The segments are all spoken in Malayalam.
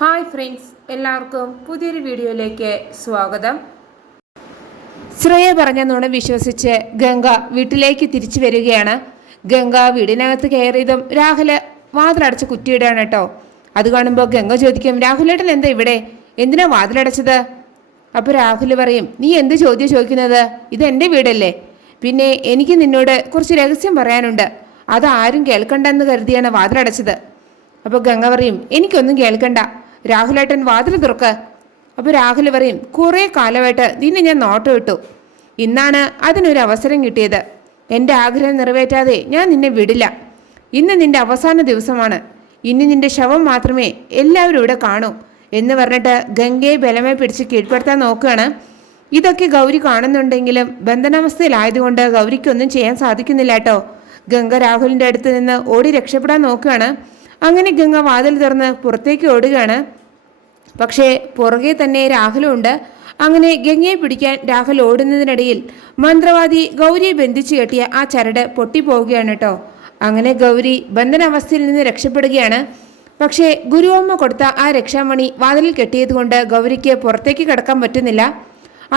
ഹായ് ഫ്രണ്ട്സ്, എല്ലാവർക്കും പുതിയൊരു വീഡിയോയിലേക്ക് സ്വാഗതം. ശ്രേയ പറഞ്ഞ നുണ വിശ്വസിച്ച് ഗംഗ വീട്ടിലേക്ക് തിരിച്ചു വരികയാണ്. ഗംഗ വീടിനകത്ത് കയറിയതും രാഹുല് വാതിലടച്ച് കുറ്റിയിടാണ് കേട്ടോ. അത് കാണുമ്പോൾ ഗംഗ ചോദിക്കും, രാഹുലേട്ടൻ എന്താ ഇവിടെ, എന്തിനാ വാതിലടച്ചത്? അപ്പോൾ രാഹുൽ പറയും, നീ എന്ത് ചോദ്യം ചോദിക്കുന്നത്? ഇത് എൻ്റെ വീടല്ലേ, പിന്നെ എനിക്ക് നിന്നോട് കുറച്ച് രഹസ്യം പറയാനുണ്ട്, അതാരും കേൾക്കണ്ടെന്ന് കരുതിയാണ് വാതിലടച്ചത്. അപ്പോൾ ഗംഗ പറയും, എനിക്കൊന്നും കേൾക്കണ്ട, രാഹുലേട്ടൻ വാതിൽ തുറക്ക്. അപ്പോൾ രാഹുൽ പറയും, കുറേ കാലമായിട്ട് നിന്നെ ഞാൻ നോട്ടം ഇട്ടു, ഇന്നാണ് അതിനൊരു അവസരം കിട്ടിയത്. എൻ്റെ ആഗ്രഹം നിറവേറ്റാതെ ഞാൻ നിന്നെ വിടില്ല. ഇന്ന് നിന്റെ അവസാന ദിവസമാണ്, ഇനി നിന്റെ ശവം മാത്രമേ എല്ലാവരും ഇവിടെ കാണൂ എന്ന് പറഞ്ഞിട്ട് ഗംഗയെ ബലമായി പിടിച്ച് കീഴ്പ്പെടുത്താൻ നോക്കുകയാണ്. ഇതൊക്കെ ഗൗരി കാണുന്നുണ്ടെങ്കിലും ബന്ധനാവസ്ഥയിലായതുകൊണ്ട് ഗൗരിക്കൊന്നും ചെയ്യാൻ സാധിക്കുന്നില്ല കേട്ടോ. ഗംഗ രാഹുലിൻ്റെ അടുത്ത് നിന്ന് ഓടി രക്ഷപ്പെടാൻ നോക്കുകയാണ്. അങ്ങനെ ഗംഗ വാതിൽ തുറന്ന് പുറത്തേക്ക് ഓടുകയാണ്. പക്ഷേ പുറകെ തന്നെ രാഹുലും ഉണ്ട്. അങ്ങനെ ഗംഗയെ പിടിക്കാൻ രാഹുൽ ഓടുന്നതിനിടയിൽ മന്ത്രവാദി ഗൗരിയെ ബന്ധിച്ചു കെട്ടിയ ആ ചരട് പൊട്ടിപ്പോവുകയാണ് കേട്ടോ. അങ്ങനെ ഗൗരി ബന്ധനാവസ്ഥയിൽ നിന്ന് രക്ഷപ്പെടുകയാണ്. പക്ഷേ ഗുരുവമ്മ കൊടുത്ത ആ രക്ഷാമണി വാതിലിൽ കെട്ടിയത് കൊണ്ട് ഗൗരിക്ക് പുറത്തേക്ക് കിടക്കാൻ പറ്റുന്നില്ല.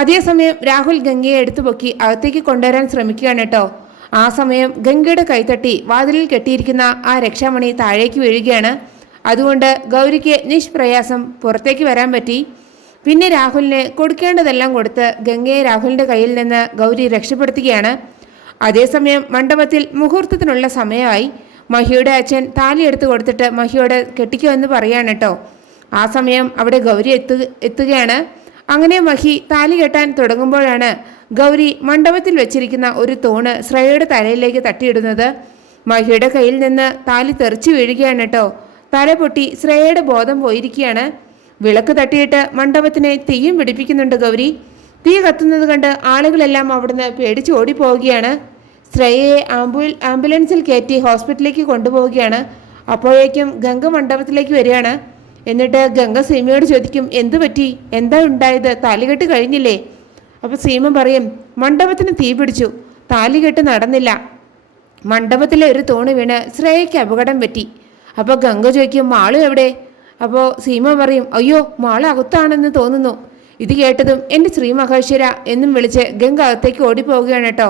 അതേസമയം രാഹുൽ ഗംഗയെ എടുത്തു പൊക്കി അകത്തേക്ക് കൊണ്ടുവരാൻ ശ്രമിക്കുകയാണ് കേട്ടോ. ആ സമയം ഗംഗയുടെ കൈത്തട്ടി വാതിലിൽ കെട്ടിയിരിക്കുന്ന ആ രക്ഷാമണി താഴേക്ക് വീഴുകയാണ്. അതുകൊണ്ട് ഗൗരിക്ക് നിഷ്പ്രയാസം പുറത്തേക്ക് വരാൻ പറ്റി. പിന്നെ രാഹുലിന് കൊടുക്കേണ്ടതെല്ലാം കൊടുത്ത് ഗംഗയെ രാഹുലിൻ്റെ കയ്യിൽ നിന്ന് ഗൗരി രക്ഷപ്പെടുത്തുകയാണ്. അതേസമയം മണ്ഡപത്തിൽ മുഹൂർത്തത്തിനുള്ള സമയമായി. മഹിയുടെ അച്ഛൻ താലി എടുത്തു കൊടുത്തിട്ട് മഹിയോട് കെട്ടിക്കുമെന്ന് പറയാണ് കേട്ടോ. ആ സമയം അവിടെ ഗൗരി എത്തുകയാണ്. അങ്ങനെ മഹി താലി കെട്ടാൻ തുടങ്ങുമ്പോഴാണ് ഗൗരി മണ്ഡപത്തിൽ വെച്ചിരിക്കുന്ന ഒരു തൂണ് ശ്രേയയുടെ തലയിലേക്ക് തട്ടിയിടുന്നത്. മഹിയുടെ കയ്യിൽ നിന്ന് താലി തെറിച്ചു വീഴുകയാണ് കേട്ടോ. തല പൊട്ടി ശ്രേയയുടെ ബോധം പോയിരിക്കുകയാണ്. വിളക്ക് തട്ടിയിട്ട് മണ്ഡപത്തിനെ തീയും പിടിപ്പിക്കുന്നുണ്ട് ഗൗരി. തീ കത്തുന്നത് കണ്ട് ആളുകളെല്ലാം അവിടുന്ന് പേടിച്ച് ഓടിപ്പോവുകയാണ്. ശ്രേയയെ ആംബുലൻസിൽ കയറ്റി ഹോസ്പിറ്റലിലേക്ക് കൊണ്ടുപോവുകയാണ്. അപ്പോഴേക്കും ഗംഗ മണ്ഡപത്തിലേക്ക് വരികയാണ്. എന്നിട്ട് ഗംഗ സീമയോട് ചോദിക്കും, എന്തു പറ്റി, എന്താ ഉണ്ടായത്, താലികെട്ട് കഴിഞ്ഞില്ലേ? അപ്പോൾ സീമ പറയും, മണ്ഡപത്തിന് തീ പിടിച്ചു, താലികെട്ട് നടന്നില്ല, മണ്ഡപത്തിലെ ഒരു തൂണ് വീണ് ശ്രേയയ്ക്ക് അപകടം പറ്റി. അപ്പോൾ ഗംഗ ചോദിക്കും, മാളു എവിടെ? അപ്പോൾ സീമ പറയും, അയ്യോ മാളു അകത്താണെന്ന് തോന്നുന്നു. ഇത് കേട്ടതും എൻ്റെ ശ്രീ മഹേശ്വര എന്നും വിളിച്ച് ഗംഗ അകത്തേക്ക് ഓടിപ്പോവുകയാണ് കേട്ടോ.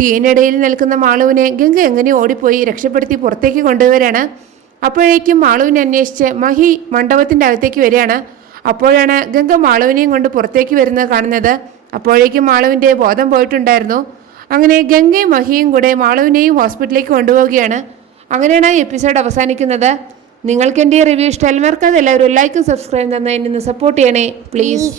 തീയിനിടയിൽ നിൽക്കുന്ന മാളുവിനെ ഗംഗ എങ്ങനെ ഓടിപ്പോയി രക്ഷപ്പെടുത്തി പുറത്തേക്ക് കൊണ്ടുവരികയാണ്. അപ്പോഴേക്കും മാളുവിനെ അന്വേഷിച്ച് മഹി മണ്ഡപത്തിൻ്റെ അകത്തേക്ക് വരികയാണ്. അപ്പോഴാണ് ഗംഗ മാളുവിനെയും കൊണ്ട് പുറത്തേക്ക് വരുന്നത് കാണുന്നത്. അപ്പോഴേക്കും മാളുവിൻ്റെ ബോധം പോയിട്ടുണ്ടായിരുന്നു. അങ്ങനെ ഗംഗയും മഹിയും കൂടെ മാളുവിനെയും ഹോസ്പിറ്റലിലേക്ക് കൊണ്ടുപോവുകയാണ്. അങ്ങനെയാണ് ഈ എപ്പിസോഡ് അവസാനിക്കുന്നത്. നിങ്ങൾക്ക് എൻ്റെ റിവ്യൂ ഇഷ്ടമായി മറക്കാതെ എല്ലാവരും ലൈക്കും സബ്സ്ക്രൈബ് തന്നെ എന്നെ സപ്പോർട്ട് ചെയ്യണേ പ്ലീസ്.